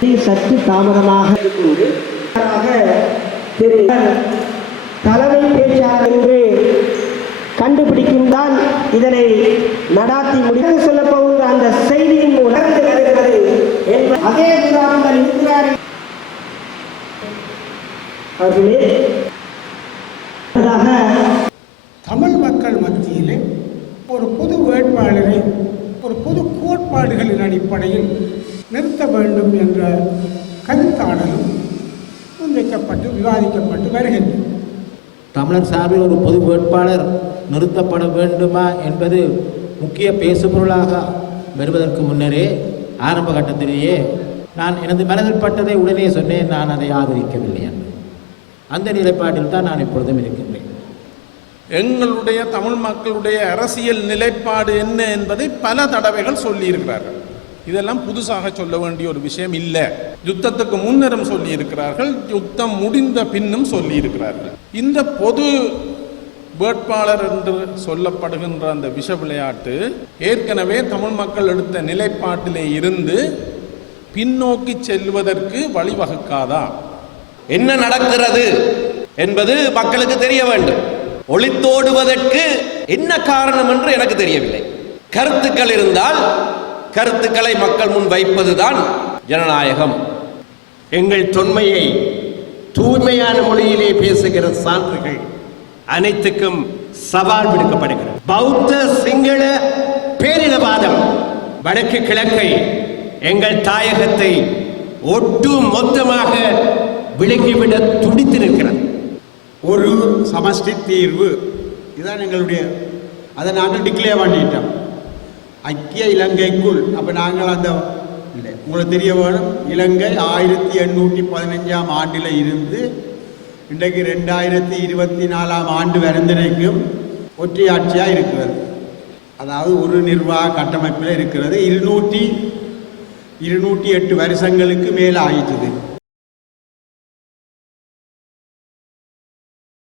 சற்று தாமதமாக தலைமை பேச்சாளர் என்று கண்டுபிடிக்கும்தான் இதனை நடாத்தி முடிவு சொல்ல போகிற அந்த செய்தியின் மூலம் அதே குரான்கள் இருக்கிறார்கள். தமிழ் மக்கள் மத்தியிலே ஒரு பொது வேட்பாளரை ஒரு பொது கோட்பாடுகளின் அடிப்படையில் நிறுத்த வேண்டும் என்ற கருத்தாடலும் முன்வைக்கப்பட்டு விவாதிக்கப்பட்டு வருகின்றது. தமிழர் சார்பில் ஒரு பொது வேட்பாளர் நிறுத்தப்பட வேண்டுமா என்பது முக்கிய பேசுபொருளாக வருவதற்கு முன்னரே ஆரம்ப கட்டத்திலேயே நான் எனது மனதில் பட்டதை உடனே சொன்னேன். நான் அதை ஆதரிக்கவில்லை என்று அந்த நிலைப்பாட்டில் தான் நான் இப்பொழுதும் இருக்கின்றேன். எங்களுடைய தமிழ் மக்களுடைய அரசியல் நிலைப்பாடு என்ன என்பதை பல தடவைகள் சொல்லியிருக்கிறார்கள். இதெல்லாம் புதுசாக சொல்ல வேண்டிய ஒரு விஷயம் இல்லை. யுத்தத்துக்கு முன்னரும் சொல்லி இருக்கிறார்கள், யுத்தம் முடிந்த பின்னும் சொல்லி இருக்கிறார்கள். இந்த பொது வேட்பாளர் என்று சொல்லப்படுகின்ற அந்த விஷ விளையாட்டு ஏற்கனவே தமிழ் மக்கள் எடுத்த நிலைப்பாட்டிலே இருந்து பின்னோக்கி செல்வதற்கு வழிவகுக்காதா? என்ன நடக்கிறது என்பது மக்களுக்கு தெரிய வேண்டும். ஒளித்தோடுவதற்கு என்ன காரணம் என்று எனக்கு தெரியவில்லை. கருத்துக்கள் இருந்தால் கருத்துக்களை மக்கள் முன் வைப்பதுதான் ஜனநாயகம். எங்கள் தொன்மையை தூய்மையான மொழியிலே பேசுகிற சான்றுகள் அனைத்துக்கும் சவால் விடுக்கப்படுகிறது. பௌத்த சிங்கள பேரினவாதம் வடக்கு கிழக்கை எங்கள் தாயகத்தை ஒட்டு மொத்தமாக விலகிவிட துடித்து நிற்கிறது. ஒரு சமஷ்டி தீர்வு இதுதான் எங்களுடைய, அதை நாங்கள் டிக்ளேர் பண்ணிட்டோம். ஐக்கிய இலங்கைக்குள் அப்போ நாங்கள் அந்த இல்லை உங்களுக்கு தெரிய வேணும், இலங்கை 1815 ஆண்டில் இருந்து இன்றைக்கு 2024 வரைக்கும் ஒற்றையாட்சியாக இருக்கிறது. அதாவது ஒரு நிர்வாக கட்டமைப்பில் இருக்கிறது. 208 வருஷங்களுக்கு மேலே ஆயிடுது.